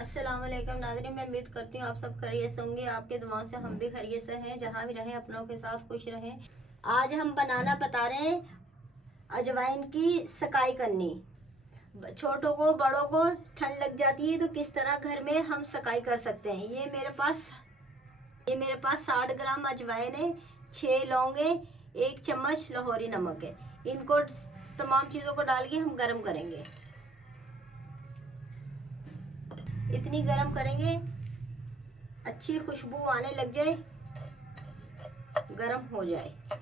अस्सलाम वालेकुम नाज़रीन, मैं उम्मीद करती हूँ आप सब खैरियत से होंगे। आपके दुआओं से हम भी खैरियत से हैं। जहाँ भी रहें अपनों के साथ खुश रहें। आज हम बनाना बता रहे हैं अजवाइन की सकाई करनी। छोटों को बड़ों को ठंड लग जाती है तो किस तरह घर में हम सकाई कर सकते हैं। ये मेरे पास 60 ग्राम अजवाइन है, 6 लौंगे, 1 चम्मच लाहौरी नमक है। इनको तमाम चीज़ों को डाल के हम गर्म करेंगे। इतनी गर्म करेंगे अच्छी खुशबू आने लग जाए, गर्म हो जाए।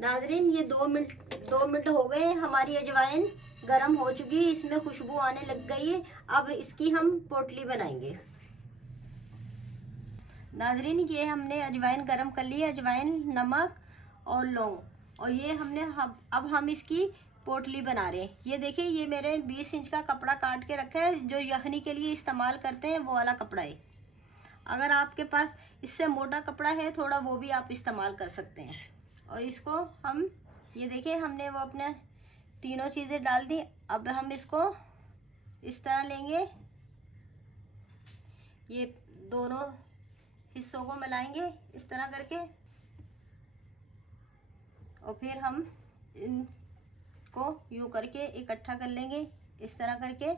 नाजरीन, ये 2 मिनट हो गए, हमारी अजवाइन गर्म हो चुकी है, इसमें खुशबू आने लग गई है। अब इसकी हम पोटली बनाएंगे। नाजरीन, ये हमने अजवाइन गर्म कर ली है, अजवाइन, नमक और लौंग, और ये हमने अब हम इसकी पोटली बना रहे हैं। ये देखिए, ये मेरे 20 इंच का कपड़ा काट के रखा है, जो यखनी के लिए इस्तेमाल करते हैं वो वाला कपड़ा है। अगर आपके पास इससे मोटा कपड़ा है थोड़ा, वो भी आप इस्तेमाल कर सकते हैं। और इसको हम, ये देखिए, हमने वो अपने तीनों चीज़ें डाल दी। अब हम इसको इस तरह लेंगे, ये दोनों हिस्सों को मिलाएंगे इस तरह करके, और फिर हम इनको यूँ करके इकट्ठा कर लेंगे इस तरह करके।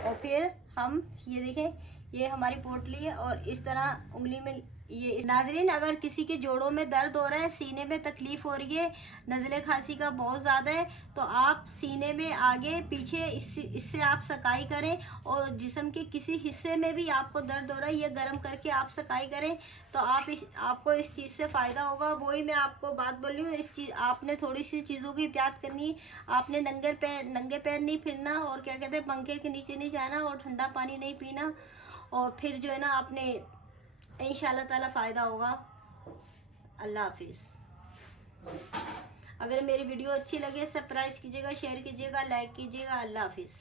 और फिर हम, ये देखें, ये हमारी पोटली है, और इस तरह उंगली में ये। नाजरीन, अगर किसी के जोड़ों में दर्द हो रहा है, सीने में तकलीफ हो रही है, नज़ले खांसी का बहुत ज़्यादा है, तो आप सीने में आगे पीछे इससे आप सकाई करें। और जिस्म के किसी हिस्से में भी आपको दर्द हो रहा है, ये गर्म करके आप सकाई करें तो आपको इस चीज़ से फ़ायदा होगा। वही मैं आपको बात बोल रही हूँ, इस चीज़ आपने थोड़ी सी चीज़ों की एहतियात करनी। आपने नंगे पैर नहीं फिरना, और क्या कहते हैं, पंखे के नीचे नहीं जाना, और ठंडा पानी नहीं पीना। और फिर जो है ना, आपने इंशाल्लाह ताला फ़ायदा होगा। अल्लाह हाफिज़। अगर मेरी वीडियो अच्छी लगे, सब्सक्राइब कीजिएगा, शेयर कीजिएगा, लाइक कीजिएगा। अल्लाह हाफिज़।